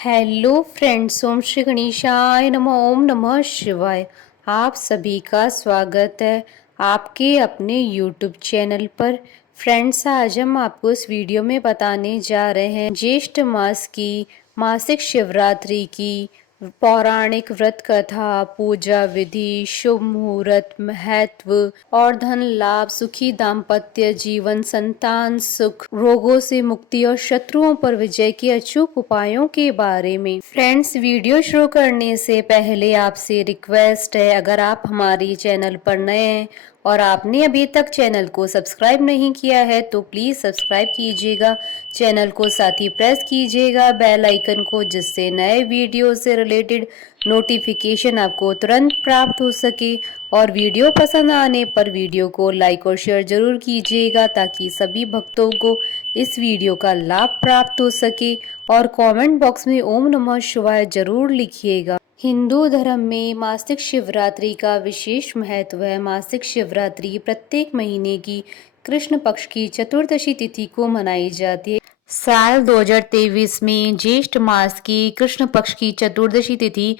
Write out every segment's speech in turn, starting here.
Hello friends, ओम श्री गणेशाय नमः। ओम नमः शिवाय। आप सभी का स्वागत है आपके अपने यूट्यूब चैनल पर। फ्रेंड्स, आज हम आपको इस वीडियो में बताने जा रहे हैं ज्येष्ठ मास की मासिक शिवरात्रि की पौराणिक व्रत कथा, पूजा विधि, शुभ मुहूर्त, महत्व और धन लाभ, सुखी दाम्पत्य जीवन, संतान सुख, रोगों से मुक्ति और शत्रुओं पर विजय के अचूक उपायों के बारे में। फ्रेंड्स, वीडियो शुरू करने से पहले आपसे रिक्वेस्ट है, अगर आप हमारे चैनल पर नए हैं और आपने अभी तक चैनल को सब्सक्राइब नहीं किया है तो प्लीज़ सब्सक्राइब कीजिएगा चैनल को, साथ ही प्रेस कीजिएगा बेल आइकन को, जिससे नए वीडियो से रिलेटेड नोटिफिकेशन आपको तुरंत प्राप्त हो सके। और वीडियो पसंद आने पर वीडियो को लाइक और शेयर जरूर कीजिएगा ताकि सभी भक्तों को इस वीडियो का लाभ प्राप्त हो सके। और कमेंट बॉक्स में ओम नमः शिवाय जरूर लिखिएगा। हिंदू धर्म में मासिक शिवरात्रि का विशेष महत्व है। मासिक शिवरात्रि प्रत्येक महीने की कृष्ण पक्ष की चतुर्दशी तिथि को मनाई जाती है। साल 2023 में ज्येष्ठ मास की कृष्ण पक्ष की चतुर्दशी तिथि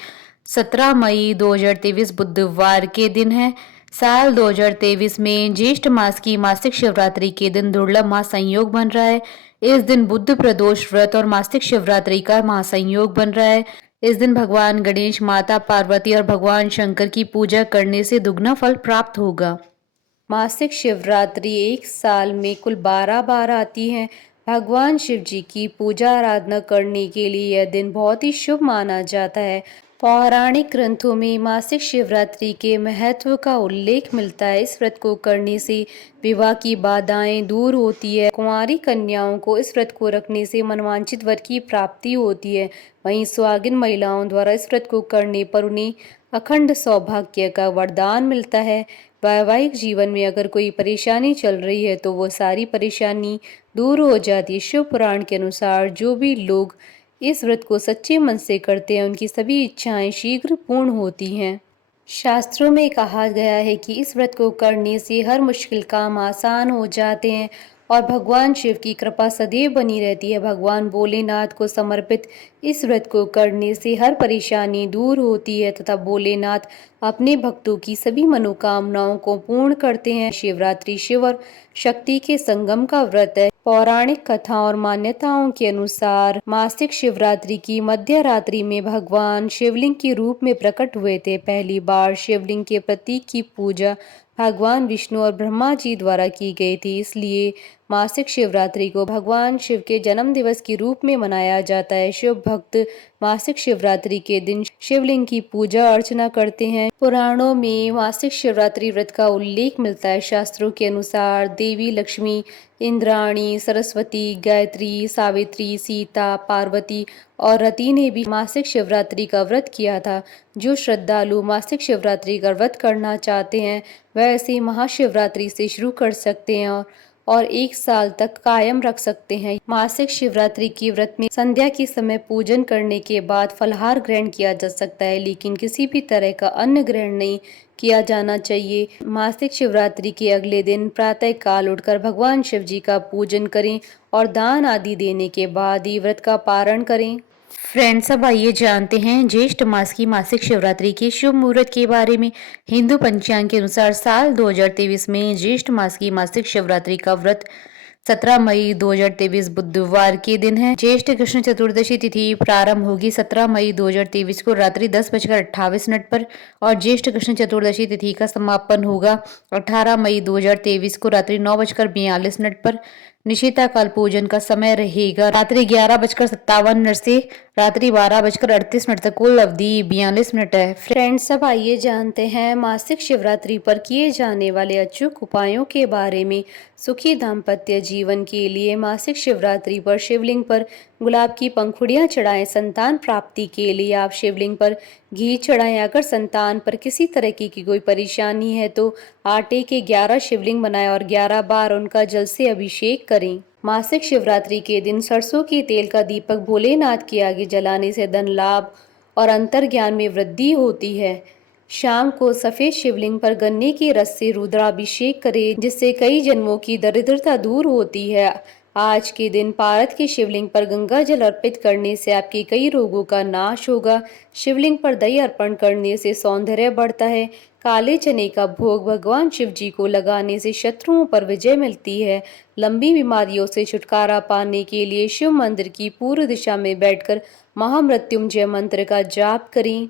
17 मई 2023 बुधवार के दिन है। साल 2023 में ज्येष्ठ मास की मासिक शिवरात्रि के दिन दुर्लभ महासंयोग बन रहा है। इस दिन बुद्ध प्रदोष व्रत और मासिक शिवरात्रि का महासंयोग बन रहा है। इस दिन भगवान गणेश, माता पार्वती और भगवान शंकर की पूजा करने से दुगना फल प्राप्त होगा। मासिक शिवरात्रि एक साल में कुल 12 बार आती है। भगवान शिव जी की पूजा आराधना करने के लिए यह दिन बहुत ही शुभ माना जाता है। पौराणिक ग्रंथों में मासिक शिवरात्रि के महत्व का उल्लेख मिलता है। इस व्रत को करने से विवाह की बाधाएं दूर होती है। कुंवारी कन्याओं को इस व्रत को रखने से मनवांछित वर की प्राप्ति होती है। वहीं सुहागिन महिलाओं द्वारा इस व्रत को करने पर उन्हें अखंड सौभाग्य का वरदान मिलता है। वैवाहिक जीवन में अगर कोई परेशानी चल रही है तो वो सारी परेशानी दूर हो जाती है। शिव पुराण के अनुसार जो भी लोग इस व्रत को सच्चे मन से करते हैं उनकी सभी इच्छाएं शीघ्र पूर्ण होती हैं। शास्त्रों में कहा गया है कि इस व्रत को करने से हर मुश्किल काम आसान हो जाते हैं और भगवान शिव की कृपा सदैव बनी रहती है। भगवान भोलेनाथ को समर्पित इस व्रत को करने से हर परेशानी दूर होती है तथा भोलेनाथ अपने भक्तों की सभी मनोकामनाओं को पूर्ण करते हैं। शिवरात्रि शिव और शक्ति के संगम का व्रत है। पौराणिक कथा और मान्यताओं के अनुसार मासिक शिवरात्रि की मध्य रात्रि में भगवान शिवलिंग के रूप में प्रकट हुए थे। पहली बार शिवलिंग के प्रतीक की पूजा भगवान विष्णु और ब्रह्मा जी द्वारा की गई थी, इसलिए मासिक शिवरात्रि को भगवान शिव के जन्म दिवस के रूप में मनाया जाता है। शिव भक्त मासिक शिवरात्रि के दिन शिवलिंग की पूजा अर्चना करते हैं। पुराणों में मासिक शिवरात्रि व्रत का उल्लेख मिलता है। शास्त्रों के अनुसार देवी लक्ष्मी, इंद्राणी, सरस्वती, गायत्री, सावित्री, सीता, पार्वती और रति ने भी मासिक शिवरात्रि का व्रत किया था। जो श्रद्धालु मासिक शिवरात्रि का व्रत करना चाहते हैं वह इसे महाशिवरात्रि से शुरू कर सकते हैं और एक साल तक कायम रख सकते हैं। मासिक शिवरात्रि की व्रत में संध्या के समय पूजन करने के बाद फलाहार ग्रहण किया जा सकता है, लेकिन किसी भी तरह का अन्न ग्रहण नहीं किया जाना चाहिए। मासिक शिवरात्रि के अगले दिन प्रातः काल उठकर भगवान शिव जी का पूजन करें और दान आदि देने के बाद ही व्रत का पारण करें। फ्रेंड्स, अब आइए जानते हैं ज्येष्ठ मास की मासिक शिवरात्रि के शुभ मुहूर्त के बारे में। हिंदू पंचांग के अनुसार साल 2023 में ज्येष्ठ मास की मासिक शिवरात्रि का व्रत 17 मई 2023 बुधवार के दिन है। ज्येष्ठ कृष्ण चतुर्दशी तिथि प्रारंभ होगी 17 मई 2023 को रात्रि 10:28 पर और ज्येष्ठ कृष्ण चतुर्दशी तिथि का समापन होगा 18 मई 2023 को रात्रि 9:42 पर। निशिता काल पूजन का समय रहेगा रात्रि 11:57 से रात्रि 12:38 तक। कुल अवधि 42 मिनट है। फ्रेंड्स, अब आइए जानते हैं मासिक शिवरात्रि पर किए जाने वाले अचूक उपायों के बारे में। सुखी दाम्पत्य जीवन के लिए मासिक शिवरात्रि पर शिवलिंग पर गुलाब की पंखुड़ियां चढ़ाएं। संतान प्राप्ति के लिए आप शिवलिंग पर घी चढ़ाएं। अगर संतान पर किसी तरह की कोई परेशानी है तो आटे के 11 शिवलिंग बनाएं और 11 बार उनका जल से अभिषेक करें। मासिक शिवरात्रि के दिन सरसों के तेल का दीपक भोलेनाथ के आगे जलाने से धन लाभ और अंतर्ज्ञान में वृद्धि होती है। शाम को सफेद शिवलिंग पर गन्ने के रस से रुद्राभिषेक करें, जिससे कई जन्मों की दरिद्रता दूर होती है। आज के दिन पारद के शिवलिंग पर गंगा जल अर्पित करने से आपके कई रोगों का नाश होगा। शिवलिंग पर दही अर्पण करने से सौंदर्य बढ़ता है। काले चने का भोग भगवान शिव जी को लगाने से शत्रुओं पर विजय मिलती है। लंबी बीमारियों से छुटकारा पाने के लिए शिव मंदिर की पूर्व दिशा में बैठकर महामृत्युंजय मंत्र का जाप करें।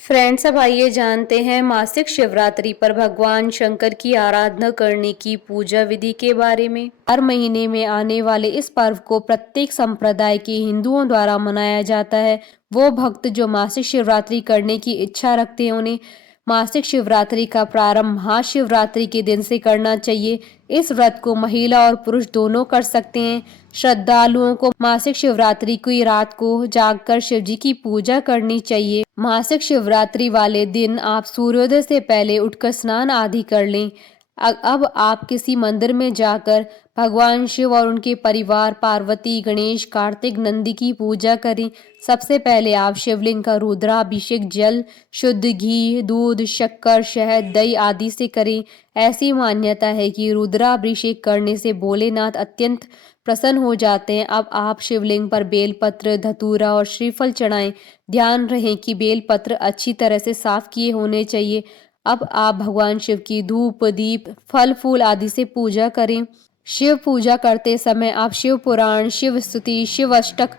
फ्रेंड्स, अब आइए जानते हैं मासिक शिवरात्रि पर भगवान शंकर की आराधना करने की पूजा विधि के बारे में। हर महीने में आने वाले इस पर्व को प्रत्येक संप्रदाय के हिंदुओं द्वारा मनाया जाता है। वो भक्त जो मासिक शिवरात्रि करने की इच्छा रखते हैं उन्हें मासिक शिवरात्रि का प्रारंभ महाशिवरात्रि के दिन से करना चाहिए। इस व्रत को महिला और पुरुष दोनों कर सकते हैं। श्रद्धालुओं को मासिक शिवरात्रि की रात को जागकर शिव जी की पूजा करनी चाहिए। मासिक शिवरात्रि वाले दिन आप सूर्योदय से पहले उठकर स्नान आदि कर लें। अब आप किसी मंदिर में जाकर भगवान शिव और उनके परिवार पार्वती, गणेश, कार्तिक, नंदी की पूजा करें। सबसे पहले आप शिवलिंग का रुद्राभिषेक जल, शुद्ध घी, दूध, शक्कर, शहद, दही आदि से करें। ऐसी मान्यता है कि रुद्राभिषेक करने से भोलेनाथ अत्यंत प्रसन्न हो जाते हैं। अब आप शिवलिंग पर बेलपत्र, धतूरा और श्रीफल चढ़ाएं। ध्यान रहे कि बेलपत्र अच्छी तरह से साफ किए होने चाहिए। अब आप भगवान शिव की धूप, दीप, फल फूल आदि से पूजा करें। शिव पूजा करते समय आप शिव पुराण, शिव स्तुति, शिव अष्टक,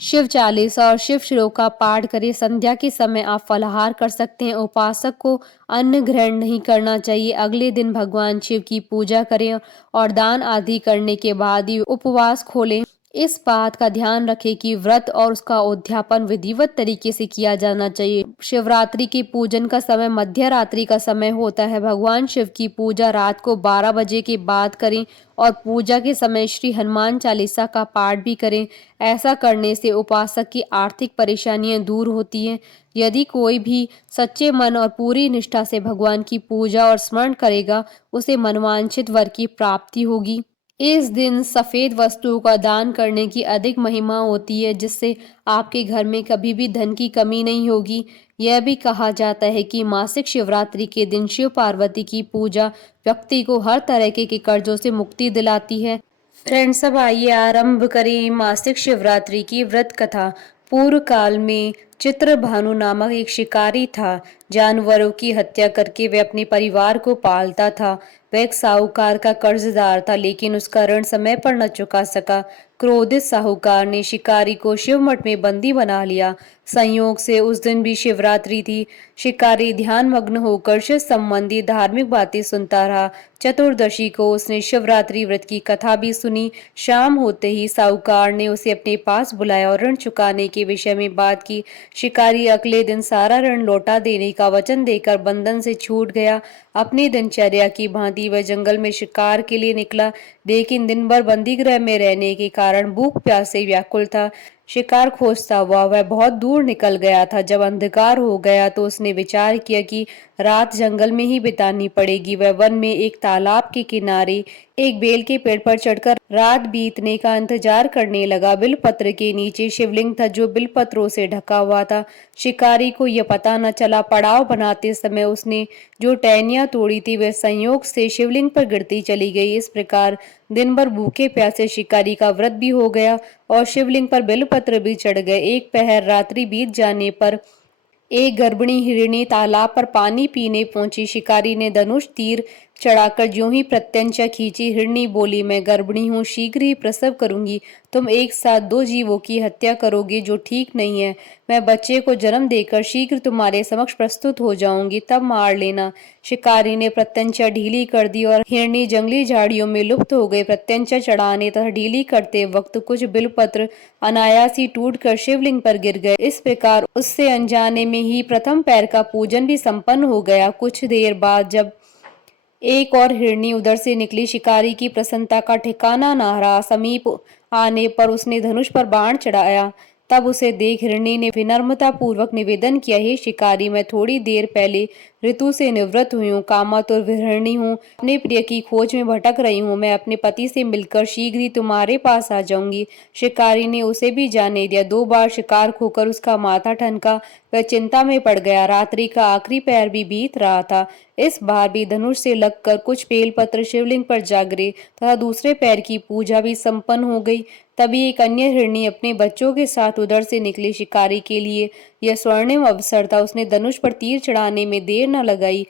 शिव चालीसा और शिव श्लोक का पाठ करें। संध्या के समय आप फलाहार कर सकते हैं। उपासक को अन्न ग्रहण नहीं करना चाहिए। अगले दिन भगवान शिव की पूजा करें और दान आदि करने के बाद ही उपवास खोलें। इस बात का ध्यान रखें कि व्रत और उसका उद्यापन विधिवत तरीके से किया जाना चाहिए। शिवरात्रि के पूजन का समय मध्य रात्रि का समय होता है। भगवान शिव की पूजा रात को 12 बजे के बाद करें और पूजा के समय श्री हनुमान चालीसा का पाठ भी करें। ऐसा करने से उपासक की आर्थिक परेशानियां दूर होती हैं। यदि कोई भी सच्चे मन और पूरी निष्ठा से भगवान की पूजा और स्मरण करेगा, उसे मनवांछित वर की प्राप्ति होगी। इस दिन सफेद वस्तुओं का दान करने की अधिक महिमा होती है, जिससे आपके घर में कभी भी धन की कमी नहीं होगी। यह भी कहा जाता है कि मासिक शिवरात्रि के दिन शिव पार्वती की पूजा व्यक्ति को हर तरह के कर्जों से मुक्ति दिलाती है। फ्रेंड्स, अब आइए आरंभ करें मासिक शिवरात्रि की व्रत कथा। पूर्व काल में चित्रभानु नामक एक शिकारी था। जानवरों की हत्या करके वह अपने परिवार को पालता था। वह एक साहूकार का कर्जदार था, लेकिन उसका ऋण समय पर न चुका सका। क्रोधित साहूकार ने शिकारी को शिव मठ में बंदी बना लिया। संयोग से उस दिन भी शिवरात्रि थी। शिकारी ध्यान मग्न होकर शिव संबंधी धार्मिक बातें सुनता रहा। चतुर्दशी को उसने शिवरात्रि व्रत की कथा भी सुनी। शाम होते ही साहूकार ने उसे अपने पास बुलाया और ऋण चुकाने के विषय में बात की। शिकारी अगले दिन सारा ऋण लौटा देने का वचन देकर बंधन से छूट गया। अपनी दिनचर्या की भांति वह जंगल में शिकार के लिए निकला, लेकिन दिन भर बंदी गृह में रहने के कारण भूख प्यास से व्याकुल था। शिकार खोजता हुआ वह बहुत दूर निकल गया था। जब अंधकार हो गया तो उसने विचार किया कि रात जंगल में ही बितानी पड़ेगी। वह वन में एक तालाब के किनारे एक बेल के पेड़ पर चढ़कर रात बीतने का इंतजार करने लगा। बिलपत्र के नीचे शिवलिंग था, जो बिलपत्रों से ढका हुआ था। शिकारी को यह पता न चला। पड़ाव बनाते समय उसने जो टहनियां तोड़ी थी वह संयोग से शिवलिंग पर गिरती चली गई। इस प्रकार दिन भर भूखे प्यासे शिकारी का व्रत भी हो गया और शिवलिंग पर बेलपत्र भी चढ़ गए। एक पहर रात्रि बीत जाने पर एक गर्भिणी हिरणी तालाब पर पानी पीने पहुंची। शिकारी ने धनुष तीर चढ़ाकर ज्यों ही प्रत्यंचा खींची। हिरणी बोली, मैं गर्भिणी हूँ, शीघ्र ही प्रसव करूंगी। तुम एक साथ दो जीवों की हत्या करोगे, जो ठीक नहीं है। मैं बच्चे को जन्म देकर शीघ्र तुम्हारे समक्ष प्रस्तुत हो जाऊंगी, तब मार लेना। शिकारी ने प्रत्यंचा ढीली कर दी और हिरणी जंगली झाड़ियों में लुप्त हो गई। प्रत्यंचा चढ़ाने तथा ढीली करते वक्त कुछ बिलपत्र अनायास ही टूटकर शिवलिंग पर गिर गए। इस प्रकार उससे अनजाने में ही प्रथम पैर का पूजन भी संपन्न हो गया। कुछ देर बाद जब एक और हिरणी उधर से निकली, शिकारी की प्रसन्नता का ठिकाना न रहा। समीप आने पर उसने धनुष पर बाण चढ़ाया। तब उसे देख हिरणी ने विनम्रता पूर्वक निवेदन किया, हे शिकारी, मैं थोड़ी देर पहले ऋतु से निवृत्त हुई हूँ, कामातुर विहरणी हूँ, अपने प्रिय की खोज में भटक रही हूँ। मैं अपने पति से मिलकर शीघ्र ही तुम्हारे पास आ जाऊंगी। शिकारी ने उसे भी जाने दिया। 2 बार शिकार खोकर उसका माथा ठनका। वह चिंता में पड़ गया। रात्रि का आखिरी पहर भी बीत रहा था। इस बार भी धनुष से लगकर कुछ बेलपत्र शिवलिंग पर जा गिरे तथा दूसरे पैर की पूजा भी संपन्न हो गई। तभी एक अन्य हिरणी अपने बच्चों के साथ उधर से निकली। शिकारी के लिए यह स्वर्णिम अवसर था। उसने धनुष पर तीर चढ़ाने में देर न लगाई।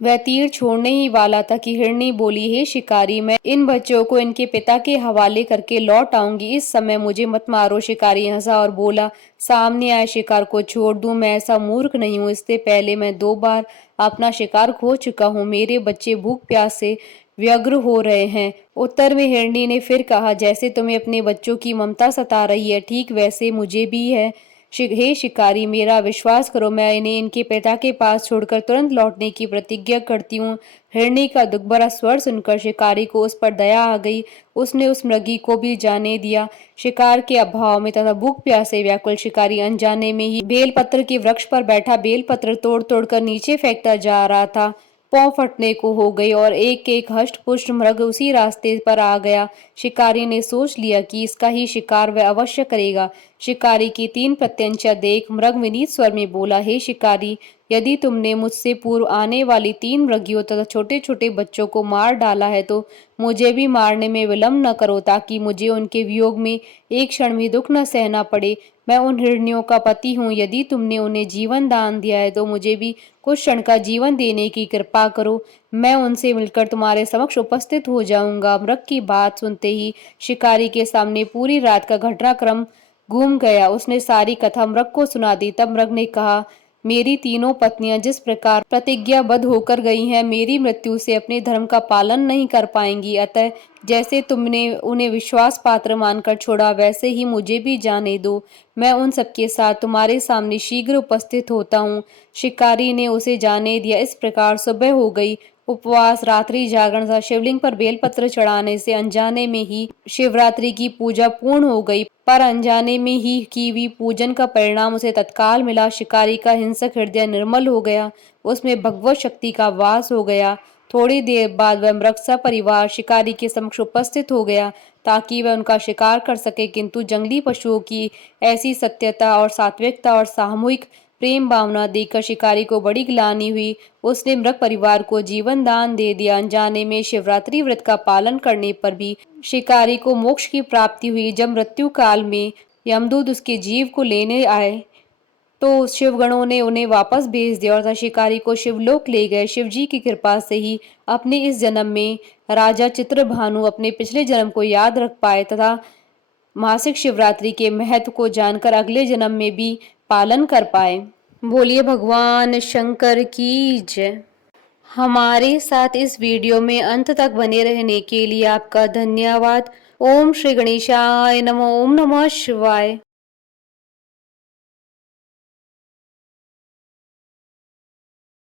वह तीर छोड़ने ही वाला था कि हिरणी बोली, हे शिकारी, मैं इन बच्चों को इनके पिता के हवाले करके लौट आऊंगी। इस समय मुझे मत मारो। शिकारी हंसा और बोला, सामने आए शिकार को छोड़ दूं? मैं ऐसा मूर्ख नहीं हूं। इससे पहले मैं 2 बार अपना शिकार खो चुका हूं। मेरे बच्चे भूख प्यास से व्यग्र हो रहे हैं। उत्तर में हिरणी ने फिर कहा, जैसे तुम्हें अपने बच्चों की ममता सता रही है, ठीक वैसे मुझे भी है। हे शिकारी, मेरा विश्वास करो, मैं इन्हें इनके पिता के पास छोड़कर तुरंत लौटने की प्रतिज्ञा करती हूँ। हिरणी का दुख भरा स्वर सुनकर शिकारी को उस पर दया आ गई। उसने उस मृगी को भी जाने दिया। शिकार के अभाव में तथा भूख प्यास से व्याकुल शिकारी अनजाने में ही बेलपत्र के वृक्ष पर बैठा बेलपत्र तोड़ तोड़कर नीचे फेंकता जा रहा था। पांव फटने को हो गई और एक एक हष्ट पुष्ट मृग उसी रास्ते पर आ गया। शिकारी ने सोच लिया कि इसका ही शिकार वह अवश्य करेगा। शिकारी की 3 प्रत्यंचा देख मृग विनीत स्वर में बोला, हे शिकारी, यदि तुमने मुझसे पूर्व आने वाली 3 मृगियों तथा छोटे छोटे बच्चों को मार डाला है तो मुझे भी मारने में विलंब न करो, ताकि मुझे उनके वियोग में एक क्षण भी दुख न सहना पड़े। मैं उन हिरनियों का पति हूँ। यदि तुमने उन्हें जीवन दान दिया है तो मुझे भी कुछ क्षण का जीवन देने की कृपा करो। मैं उनसे मिलकर तुम्हारे समक्ष उपस्थित हो जाऊंगा। मृग की बात सुनते ही शिकारी के सामने पूरी रात का घटनाक्रम घूम गया। उसने सारी कथा मृग को सुना दी। तब मृग ने कहा, मेरी तीनों पत्नियां जिस प्रकार प्रतिज्ञाबद्ध होकर गई हैं, मेरी मृत्यु से अपने धर्म का पालन नहीं कर पाएंगी। अतः जैसे तुमने उन्हें विश्वास पात्र मानकर छोड़ा, वैसे ही मुझे भी जाने दो। मैं उन सबके साथ तुम्हारे सामने शीघ्र उपस्थित होता हूँ। शिकारी ने उसे जाने दिया। इस प्रकार सुबह हो गई। उपवास, रात्रि जागरण तथा शिवलिंग पर बेलपत्र चढ़ाने से अनजाने में ही शिवरात्रि की पूजा पूर्ण हो गई। पर अनजाने में ही की हुई पूजन का परिणाम उसे तत्काल मिला। शिकारी का हिंसक हृदय निर्मल हो गया। उसमें भगवत शक्ति का वास हो गया। थोड़ी देर बाद वह मृग सपरिवार शिकारी के समक्ष उपस्थित हो गया ताकि वह उनका शिकार कर सके। किंतु जंगली पशुओं की ऐसी सत्यता और सात्विकता और सामूहिक प्रेम भावना देखकर शिकारी को बड़ी ग्लानि हुई। उसने मृग परिवार को जीवन दान दे दिया। अनजाने में शिवरात्रि व्रत का पालन करने पर भी शिकारी को मोक्ष की प्राप्ति हुई। जब मृत्यु काल में यमदूत उसके जीव को लेने आए तो शिवगणों ने उन्हें वापस भेज दिया और शिकारी को शिवलोक ले गए। शिवजी की कृपा से ही अपने इस जन्म में राजा चित्रभानु अपने पिछले जन्म को याद रख पाए तथा मासिक शिवरात्रि के महत्व को जानकर अगले जन्म में भी पालन कर पाए। बोलिए भगवान शंकर की जय। हमारे साथ इस वीडियो में अंत तक बने रहने के लिए आपका धन्यवाद। ओम श्री गणेशाय नमः। ओम नमः शिवाय।